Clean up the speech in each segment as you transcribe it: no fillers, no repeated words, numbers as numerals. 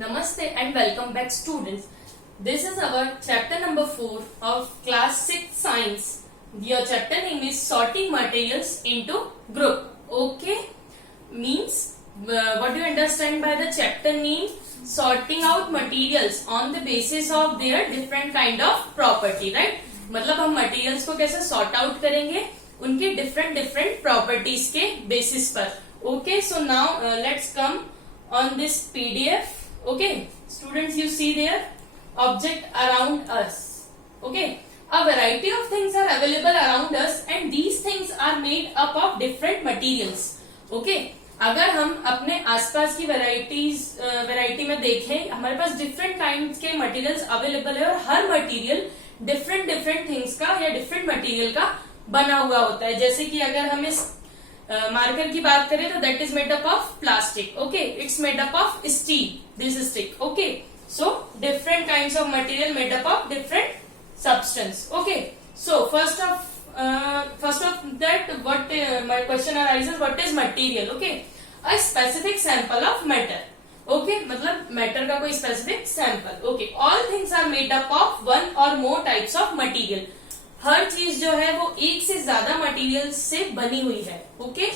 Namaste and welcome back students. This is our chapter number 4 of class 6 science. Your chapter name is sorting materials into group. Okay, means what do you understand by the chapter name? Sorting out materials on the basis of their different kind of property, right? मतलब हम materials को कैसे sort out करेंगे उनके different properties के basis पर. Okay, so now let's come on this PDF. Okay, students, you see there object around us. Okay, a variety of things are available around us and these things are made up of different materials. Okay, अगर हम अपने आसपास की variety में देखें, हमारे पास different kind के materials available है और हर मटेरियल डिफरेंट थिंग्स का या डिफरेंट मटेरियल का बना हुआ होता है. जैसे कि अगर हम इस मार्कर की बात करें तो that is made up of plastic. Okay, it's made up of steel, this stick. Okay, so different kinds of material made up of different substance. Okay, so first of that what my question arises, what is material? Okay, a specific sample of matter. Okay, मतलब matter का कोई specific sample. Okay, all things are made up of one or more types of material. हर चीज जो है वो एक से ज्यादा मटेरियल से बनी हुई है. Okay,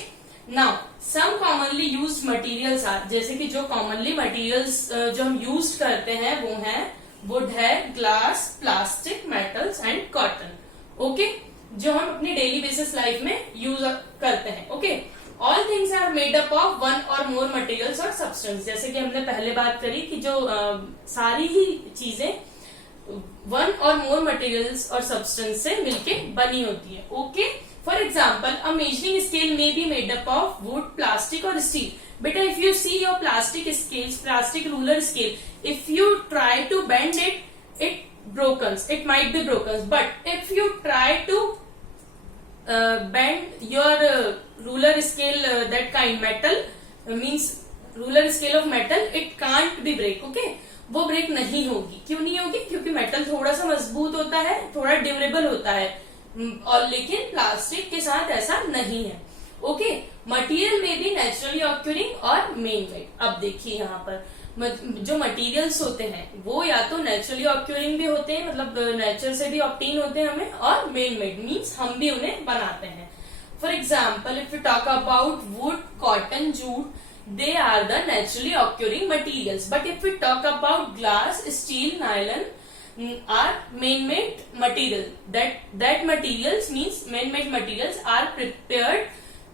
now some commonly used materials are, जैसे कि जो कॉमनली मटेरियल्स जो हम यूज करते हैं वो हैं वुड है, glass, plastic, metals and cotton. Okay, जो हम अपनी डेली बेसिस लाइफ में यूज करते हैं. Okay, all things are made up of one or more materials और सब्सटेंस. जैसे कि हमने पहले बात करी कि जो सारी ही चीजें वन और मोर मटेरियल्स और सब्सटेंस से मिलके बनी होती है. Okay, for example a measuring scale में be made up of wood, plastic और स्टील. बेटा, if you see your plastic scales, plastic ruler scale, if you try to bend it brokens, it might be broken, but if you try to bend your ruler scale, that kind metal, means ruler scale of metal, it can't be break. Okay, वो break नहीं होगी. क्यों नहीं होगी? क्योंकि metal थोड़ा सा मजबूत होता है, थोड़ा ड्यूरेबल होता है, और लेकिन प्लास्टिक के साथ ऐसा नहीं है. ओके, मटेरियल में भी नेचुरली ऑक्यूरिंग और मेन मेड. अब देखिए यहाँ पर जो मटेरियल्स होते हैं वो या तो नेचुरली ऑक्यूरिंग भी होते हैं, मतलब नेचर से भी ऑब्टेन होते हैं हमें, और मेन मेड मीन्स हम भी उन्हें बनाते हैं. For example if you talk about would, cotton, jute, they are the naturally occurring materials. But if we talk about glass, steel, nylon are man-made material. That materials means man-made materials are prepared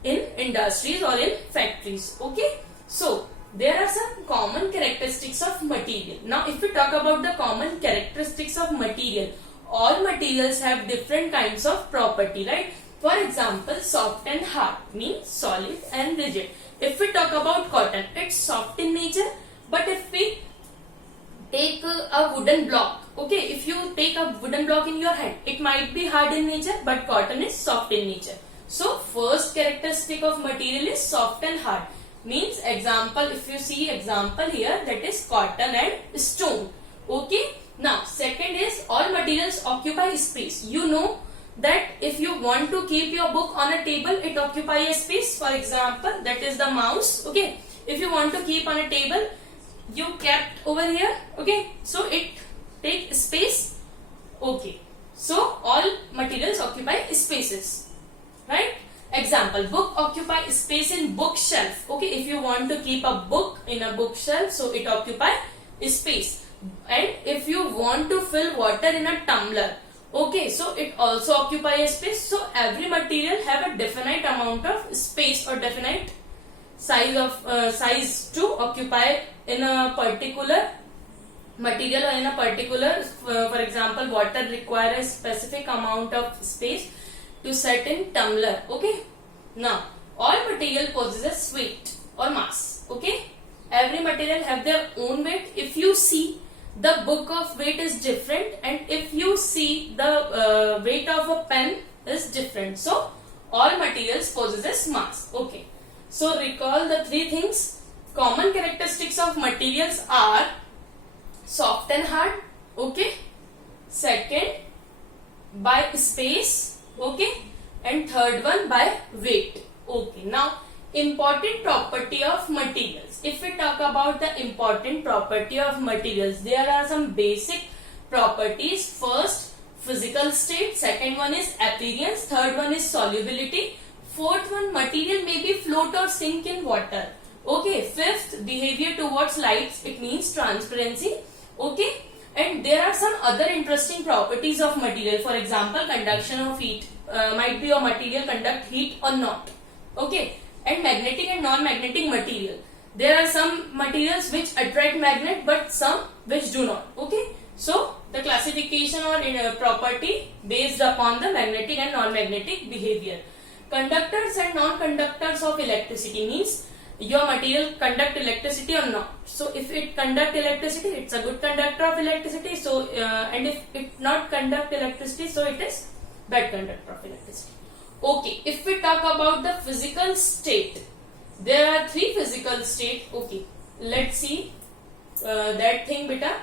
in industries or in factories. Okay, so there are some common characteristics of material. Now if we talk about the common characteristics of material, all materials have different kinds of property, right? For example, soft and hard means solid and rigid. If we talk about cotton, it's soft in nature, but if we take a wooden block, okay, if you take a wooden block in your hand, it might be hard in nature, but cotton is soft in nature. So first characteristic of material is soft and hard. Means example, if you see example here, that is cotton and stone. Okay, now second is all materials occupy space. You know that if you want to keep your book on a table, it occupy a space. For example, that is the mouse. Okay, if you want to keep on a table, you kept over here. Okay, so it take space. Okay, so all materials occupy spaces, right? Example, book occupy space in bookshelf. Okay, if you want to keep a book in a bookshelf, so it occupy space. And if you want to fill water in a tumbler, okay, so it also occupy a space. So every material have a definite amount of space or definite size to occupy in a particular material or in a particular, for example, water require a specific amount of space to set in tumbler. Okay, now all material possesses weight or mass. Okay, every material have their own weight. If you see, the book of weight is different, and if you see the weight of a pen is different. So all materials possesses mass. Okay, so recall the three things. Common characteristics of materials are soft and hard. Okay, second by space. Okay, and third one by weight. Okay, now important property of materials. If we talk about the important property of materials, there are some basic properties. First, physical state. Second one is appearance. Third one is solubility. Fourth one, material may be float or sink in water. Okay. Fifth, behavior towards lights. It means transparency. Okay. And there are some other interesting properties of material. For example, conduction of heat. Might be your material conduct heat or not. Okay. And magnetic and non-magnetic material. There are some materials which attract magnet, but some which do not. Okay. So the classification or property based upon the magnetic and non-magnetic behavior. Conductors and non-conductors of electricity means your material conduct electricity or not. So if it conduct electricity, it's a good conductor of electricity. So and if it not conduct electricity, so it is bad conductor of electricity. Okay, if we talk about the physical state, there are three physical state. Okay, let's see that thing, beta.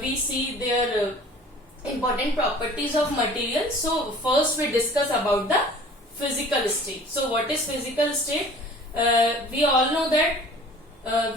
We see their important properties of material. So first we discuss about the physical state. So what is physical state? We all know that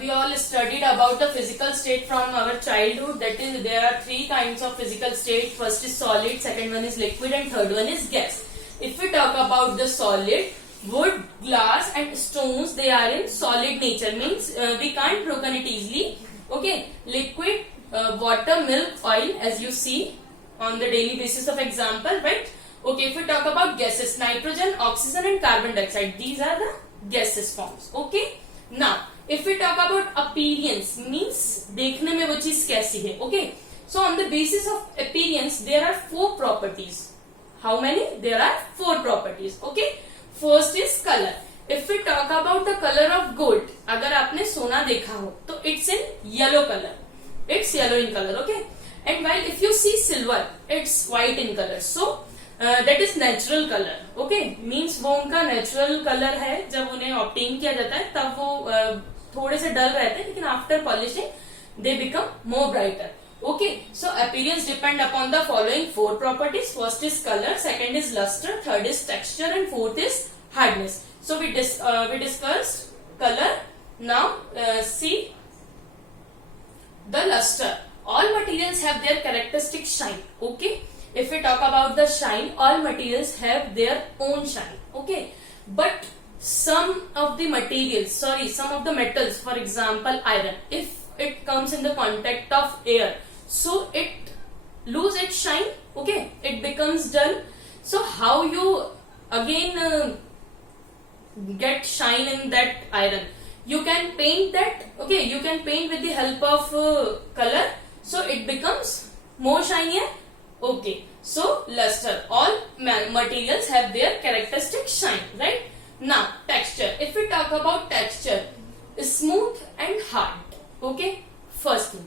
we all studied about the physical state from our childhood. That is, there are three kinds of physical state. First is solid, second one is liquid, and third one is gas. If we talk about the solid, wood, glass and stones, they are in solid nature, means we can't broken it easily. Okay, liquid, water, milk, oil, as you see on the daily basis of example, right? Okay, if we talk about gases, nitrogen, oxygen and carbon dioxide, these are the gaseous forms. Okay, now if we talk about appearance, means देखने में वो चीज कैसी है. Okay, so on the basis of appearance there are four properties. How many? There are four properties. Okay, first is color. If we talk about the color of gold, अगर आपने सोना देखा हो तो it's in yellow color. It's yellow in color. Okay, and while if you see silver, it's white in color. So that is natural color. Okay, means वो उनका natural color है. जब उन्हें obtain किया जाता है तब वो थोड़े से dull रहते हैं, लेकिन after polishing they become more brighter. Okay, so appearance depend upon the following four properties. First is color, second is luster, third is texture, and fourth is hardness. So we discussed color. Now see the luster. All materials have their characteristic shine. Okay, if we talk about the shine, all materials have their own shine. Okay, but some of the metals, for example iron, if it comes in the contact of air, so it lose its shine. Okay, it becomes dull. So how you again get shine in that iron? You can paint that. Okay, you can paint with the help of color, so it becomes more shinier. Okay, so luster, all materials have their characteristic shine, right? Now texture. If we talk about texture, smooth and hard. Okay, first thing,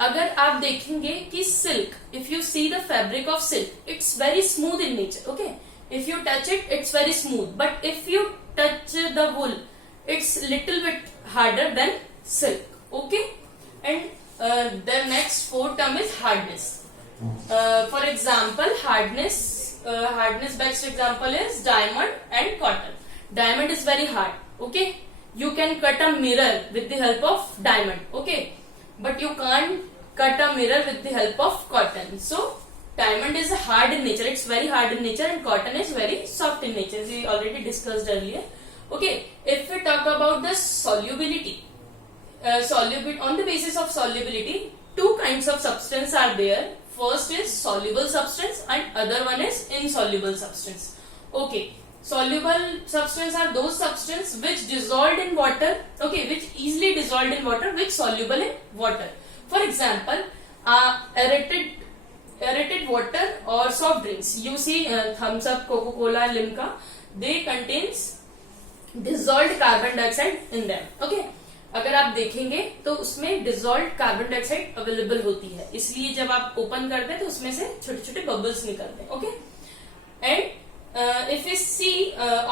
अगर आप देखेंगे कि silk, if you see the fabric of silk, it's very smooth in nature. Okay, if you touch it, it's very smooth. But if you touch the wool, it's little bit harder than silk. Okay, and the next fourth term is hardness. For example, hardness best example is diamond and cotton. Diamond is very hard. Okay, you can cut a mirror with the help of diamond. Okay, but you can't cut a mirror with the help of cotton. So diamond is hard in nature, it's very hard in nature, and cotton is very soft in nature, we already discussed earlier. Okay, if we talk about the solubility, on the basis of solubility, two kinds of substance are there. First is soluble substance and other one is insoluble substance. Okay, soluble substance are those substance which dissolved in water. Okay, which easily dissolved in water, which soluble in water. For example, aerated water or soft drinks. You see Thumbs Up, Coca-Cola, Limca, they contains dissolved carbon dioxide in them. Okay, अगर आप देखेंगे तो उसमें dissolve carbon dioxide available होती है, इसलिए जब आप ओपन करते हैं तो उसमें से छोटे छोटे बबल्स निकलते हैं. Okay, and if you see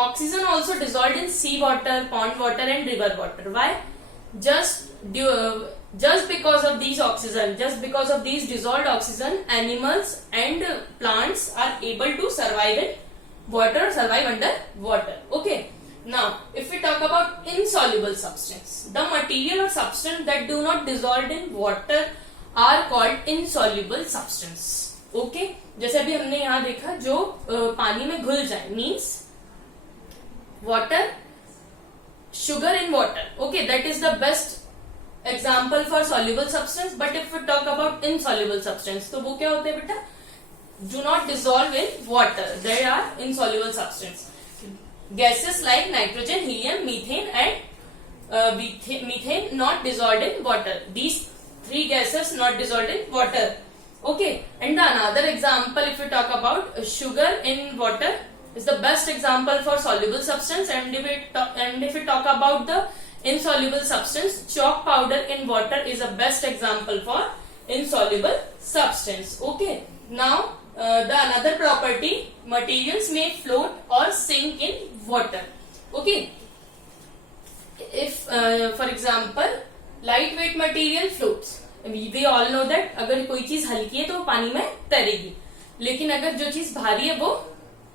oxygen also dissolved in sea water, pond water and river water. Why? just because of these oxygen, just because of these dissolved oxygen, animals and plants are able to survive in water, survive under water. Okay, Now, if we talk about insoluble substance, the material or substance that do not dissolve in water are called insoluble substance. Okay? जैसे अभी हमने यहाँ देखा जो पानी में घुल जाए means water, sugar in water. Okay, that is the best example for soluble substance. But if we talk about insoluble substance, तो वो क्या होते हैं बेटा? Do not dissolve in water. They are insoluble substance. Gases like nitrogen, helium, methane and methane not dissolved in water. These three gases not dissolved in water. Okay. And the another example, if we talk about sugar in water, is the best example for soluble substance. And if we talk about the insoluble substance, chalk powder in water is a best example for insoluble substance. Okay. Now the another property, materials may float or sink in water. Okay. If for example lightweight material floats, we all know that अगर कोई चीज हल्की है तो वो पानी में तैरेगी, लेकिन अगर जो चीज भारी है वो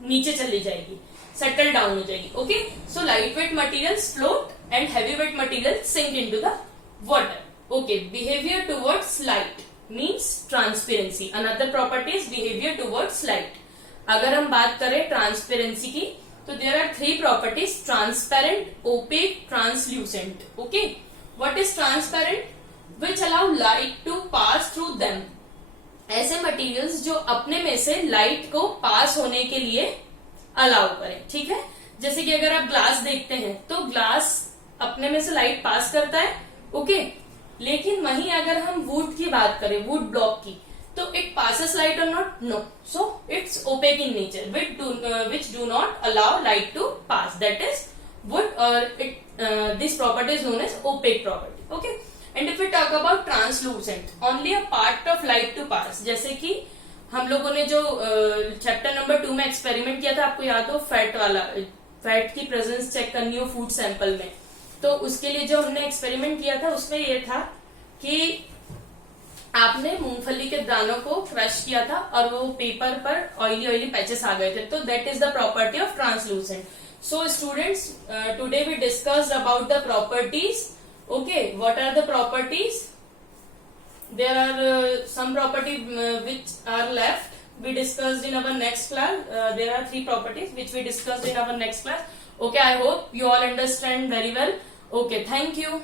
नीचे चली जाएगी, सेटल डाउन हो जाएगी. Okay, so light weight materials float and heavy weight material sink into the water. Okay, behaviour towards light means transparency. Another property is behaviour towards light. अगर हम बात करें ट्रांसपेरेंसी की तो there are three properties: transparent, opaque, translucent. Okay, what is transparent? Which allow light to pass through them. ऐसे materials जो अपने में से लाइट को पास होने के लिए अलाउ करें. ठीक है, जैसे कि अगर आप ग्लास देखते हैं तो ग्लास अपने में से लाइट पास करता है. ओके, लेकिन वहीं अगर हम वुड की बात करें, वुड ब्लॉक की, तो इट पासेस लाइट और not? No. So it's opaque in nature, which do not allow light to pass. That is wood, और this property is known as opaque property. Okay, and if we talk about translucent, only a part of light to pass. जैसे कि हम लोगों ने जो chapter number 2 में experiment किया था, आपको याद हो, फैट वाला, फैट की प्रेजेंस चेक करनी हो फूड सैंपल में, तो उसके लिए जो हमने एक्सपेरिमेंट किया था उसमें ये था कि आपने मूंगफली के दानों को क्रश किया था और वो पेपर पर ऑयली ऑयली पैचेस आ गए थे. तो that is the property of translucent. So students, today we discussed about the properties. Okay, what are the properties? There are some property which are left. We discussed in our next class. There are 3 properties which we discussed in our next class. Okay, I hope you all understand very well. Okay, thank you.